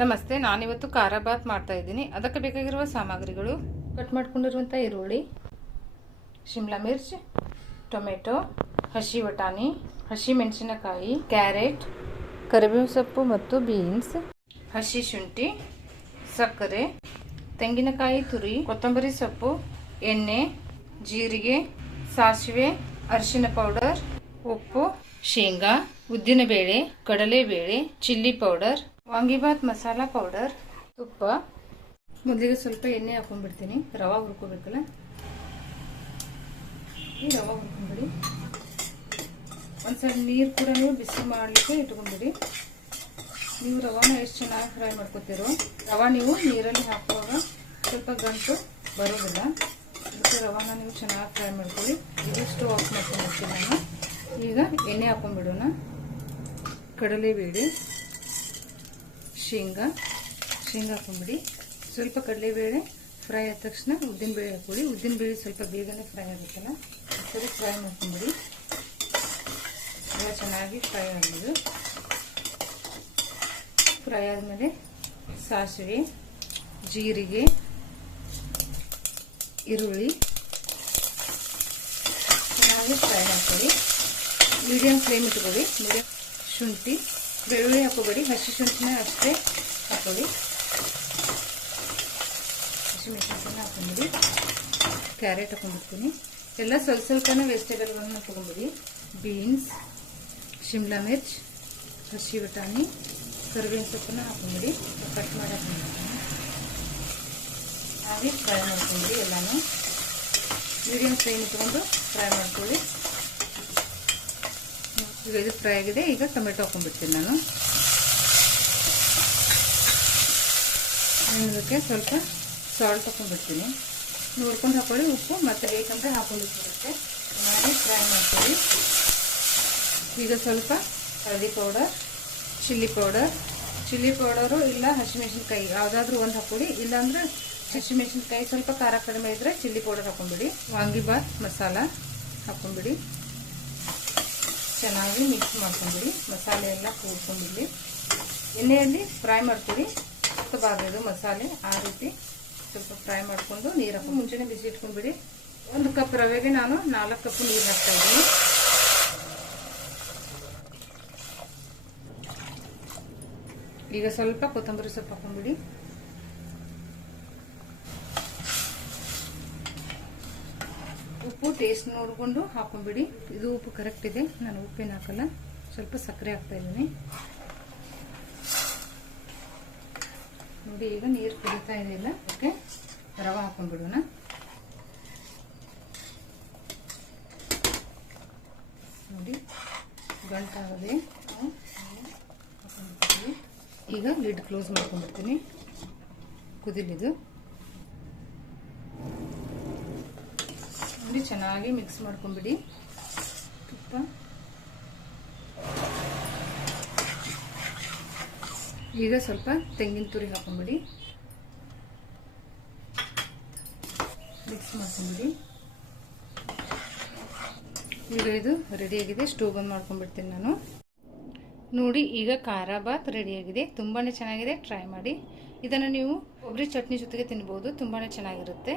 ನಮಸ್ತೆ, ನಾನಿವತ್ತು ಖಾರ ಬಾತ್ ಮಾಡ್ತಾ ಇದ್ದೀನಿ. ಅದಕ್ಕೆ ಬೇಕಾಗಿರುವ ಸಾಮಗ್ರಿಗಳು: ಕಟ್ ಮಾಡ್ಕೊಂಡಿರುವಂಥ ಈರುಳ್ಳಿ, ಶಿಮ್ಲಾ ಮಿರ್ಚ್, ಟೊಮೆಟೊ, ಹಸಿ ಬಟಾಣಿ, ಹಸಿ ಮೆಣಸಿನಕಾಯಿ, ಕ್ಯಾರೆಟ್, ಕರಿಬೇವು ಸೊಪ್ಪು ಮತ್ತು ಬೀನ್ಸ್, ಹಸಿ ಶುಂಠಿ, ಸಕ್ಕರೆ, ತೆಂಗಿನಕಾಯಿ ತುರಿ, ಕೊತ್ತಂಬರಿ ಸೊಪ್ಪು, ಎಣ್ಣೆ, ಜೀರಿಗೆ, ಸಾಸಿವೆ, ಅರಿಶಿನ ಪೌಡರ್, ಉಪ್ಪು, ಶೇಂಗಾ, ಉದ್ದಿನಬೇಳೆ, ಕಡಲೆಬೇಳೆ, chilli powder, vangibath masala powder, ತುಪ್ಪ. ಮೊದಲಿಗೆ ಸ್ವಲ್ಪ ಎಣ್ಣೆ ಹಾಕೊಂಡ್ಬಿಡ್ತೀನಿ. ರವಾ ಹುರ್ಕೋಬೇಕಲ್ಲ, ಈ ರವಾ ಹುರ್ಕೊಂಡ್ಬಿಡಿ. ಒಂದ್ಸಲ ನೀರು ಕೂಡ ಬಿಸಿ ಮಾಡಲಿಕ್ಕೆ ಇಟ್ಕೊಂಡ್ಬಿಡಿ. ನೀವು ರವಾನ ಎಷ್ಟು ಚೆನ್ನಾಗಿ ಫ್ರೈ ಮಾಡ್ಕೋತೀರೋ, ರವಾ ನೀವು ನೀರಲ್ಲಿ ಹಾಕುವಾಗ ಸ್ವಲ್ಪ ಗಂಟು ಬರೋದಿಲ್ಲ. ಅದಕ್ಕೆ ರವಾನ ನೀವು ಚೆನ್ನಾಗಿ ಫ್ರೈ ಮಾಡ್ಕೊಳ್ಳಿ. ಇದು ಸ್ಟವ್ ಆಫ್ ಮಾಡ್ಕೊಂಡ್ಬಿಡ್ತೀನಿ ನಾನು. ಈಗ ಎಣ್ಣೆ ಹಾಕೊಂಡ್ಬಿಡೋಣ. ಕಡಲೆಬೇಳೆ, ಶೇಂಗಾ ಹಾಕೊಂಡ್ಬಿಡಿ. ಸ್ವಲ್ಪ ಕಡಲೆಬೇಳೆ ಫ್ರೈ ಆದ ತಕ್ಷಣ ಉದ್ದಿನಬೇಳೆ ಹಾಕೊಳ್ಳಿ. ಉದ್ದಿನಬೇಳೆ ಸ್ವಲ್ಪ ಬೇಗನೆ ಫ್ರೈ ಆಗುತ್ತಲ್ಲ, ಸರಿ ಫ್ರೈ ಮಾಡ್ಕೊಂಡ್ಬಿಡಿ. ಎಲ್ಲ ಚೆನ್ನಾಗಿ ಫ್ರೈ ಆಗೋದು. ಫ್ರೈ ಆದಮೇಲೆ ಸಾಸಿವೆ, ಜೀರಿಗೆ, ಈರುಳ್ಳಿ ಚೆನ್ನಾಗಿ ಫ್ರೈ ಹಾಕೊಳ್ಳಿ. ಮೀಡಿಯಂ ಫ್ಲೇಮ್ ಇಟ್ಕೊಳ್ಳಿ. ಮೀಡಿಯಂ ಶುಂಠಿ, ಬೆಳ್ಳುಳ್ಳಿ ಹಾಕೋಬೇಡಿ, ಹಸಿ ಶುಂಠಿನ ಅಷ್ಟೇ ಹಾಕೊಳ್ಳಿ. ಹಸಿಮೆಣಸಿನಕಾಯಿನ ಹಾಕೊಂಡ್ಬಿಡಿ. ಕ್ಯಾರೆಟ್ ಹಾಕೊಂಡ್ಬಿಡ್ತೀನಿ. ಎಲ್ಲ ಸ್ವಲ್ಪನೇ ವೆಜಿಟೇಬಲ್ಗಳನ್ನು ತೊಗೊಂಡ್ಬಿಡಿ. ಬೀನ್ಸ್, ಶಿಮ್ಲಾ ಮಿರ್ಚ್, ಹಸಿ ಬಟಾಣಿ, ಕರಿಬೇವಿನ ಸೊಪ್ಪನ್ನ ಹಾಕೊಂಡ್ಬಿಡಿ. ಕಟ್ ಮಾಡಿ ಹಾಕೊಂಡ್ಬಿಡ್ತೀನಿ. ಹಾಗೆ ಫ್ರೈ ಮಾಡ್ಕೊಂಡ್ಬಿಡಿ. ಎಲ್ಲನೂ ಮೀಡಿಯಂ ಫ್ಲೇಮ್ ಇಟ್ಕೊಂಡು ಫ್ರೈ ಮಾಡ್ಕೊಳ್ಳಿ. ಈಗ ಇದು ಫ್ರೈ ಆಗಿದೆ. ಈಗ ಟೊಮೆಟೊ ಹಾಕೊಂಡ್ಬಿಡ್ತೀನಿ ನಾನು. ಇದಕ್ಕೆ ಸ್ವಲ್ಪ ಸಾಲ್ಟ್ ಹಾಕೊಂಡ್ಬಿಡ್ತೀನಿ. ನೋಡ್ಕೊಂಡು ಹಾಕೊಳ್ಳಿ. ಉಪ್ಪು ಮತ್ತೆ ಬೇಕಂದ್ರೆ ಹಾಕೊಂಡಿರುತ್ತೆ. ಚೆನ್ನಾಗಿ ಫ್ರೈ ಮಾಡ್ಕೊಳ್ಳಿ. ಈಗ ಸ್ವಲ್ಪ ಹಳದಿ ಪೌಡರ್, ಚಿಲ್ಲಿ ಪೌಡರು ಇಲ್ಲ ಹಸಿಮೆಣಸಿನ್ಕಾಯಿ ಯಾವುದಾದ್ರೂ ಒಂದು ಹಾಕೊಳ್ಳಿ. ಇಲ್ಲಾಂದ್ರೆ ಹಸಿಮೆಣಸಿನ್ಕಾಯಿ ಸ್ವಲ್ಪ ಖಾರ ಕಡಿಮೆ ಇದ್ರೆ ಚಿಲ್ಲಿ ಪೌಡರ್ ಹಾಕೊಂಡ್ಬಿಡಿ. ವಾಂಗಿಬಾತ್ ಮಸಾಲ ಹಾಕೊಂಡ್ಬಿಡಿ. ಚೆನ್ನಾಗಿ ಮಿಕ್ಸ್ ಮಾಡ್ಕೊಂಡ್ಬಿಡಿ. ಮಸಾಲೆ ಎಲ್ಲ ಕೂಡ್ಕೊಂಡ್ಬಿಡಿ. ಎಣ್ಣೆಯಲ್ಲಿ ಫ್ರೈ ಮಾಡ್ತೀವಿ. ಸುತ್ತಬಾರ್ದು ಮಸಾಲೆ, ಆ ರೀತಿ ಸ್ವಲ್ಪ ಫ್ರೈ ಮಾಡ್ಕೊಂಡು ನೀರು ಹಾಕೊಂಡು ಮುಂಚೆನೇ ಬಿಸಿ ಇಟ್ಕೊಂಡ್ಬಿಡಿ. 1 ಕಪ್ ರವೆಗೆ ನಾನು 4 ಕಪ್ ನೀರು ಹಾಕ್ತಾ ಇದ್ದೀನಿ. ಈಗ ಸ್ವಲ್ಪ ಕೊತ್ತಂಬರಿ ಸೊಪ್ಪು ಹಾಕೊಂಡ್ಬಿಡಿ. ಉಪ್ಪು ಟೇಸ್ಟ್ ನೋಡಿಕೊಂಡು ಹಾಕೊಂಡ್ಬಿಡಿ. ಇದು ಉಪ್ಪು ಕರೆಕ್ಟ್ ಇದೆ, ನಾನು ಉಪ್ಪೇನು ಹಾಕಲ್ಲ. ಸ್ವಲ್ಪ ಸಕ್ಕರೆ ಹಾಕ್ತಾ ಇದ್ದೀನಿ ನೋಡಿ. ಈಗ ನೀರು ಕುಡಿತಾ ಇದೆಯಲ್ಲ, ಓಕೆ. ರವೆ ಹಾಕೊಂಡ್ಬಿಡೋಣ. ನೋಡಿ ಗಂಟಾಗದೆ. ಈಗ ಲಿಡ್ ಕ್ಲೋಸ್ ಮಾಡ್ಕೊಂಡ್ಬಿಡ್ತೀನಿ. ಕುದಿಲಿದು ನೋಡಿ. ಚೆನ್ನಾಗಿ ಮಿಕ್ಸ್ ಮಾಡ್ಕೊಂಡ್ಬಿಡಿ. ತುಪ್ಪ, ಈಗ ಸ್ವಲ್ಪ ತೆಂಗಿನ ತುರಿ ಹಾಕೊಂಡ್ಬಿಡಿ. ಮಿಕ್ಸ್ ಮಾಡ್ಕೊಂಡ್ಬಿಡಿ. ಈಗ ಇದು ರೆಡಿಯಾಗಿದೆ. ಸ್ಟವ್ ಬಂದ್ ಮಾಡ್ಕೊಂಡ್ಬಿಡ್ತೀನಿ ನಾನು. ನೋಡಿ, ಈಗ ಖಾರ ಬಾತ್ ರೆಡಿಯಾಗಿದೆ. ತುಂಬಾ ಚೆನ್ನಾಗಿದೆ. ಟ್ರೈ ಮಾಡಿ. ಇದನ್ನು ನೀವು ಕೊಬ್ಬರಿ ಚಟ್ನಿ ಜೊತೆಗೆ ತಿನ್ಬೋದು. ತುಂಬಾ ಚೆನ್ನಾಗಿರುತ್ತೆ.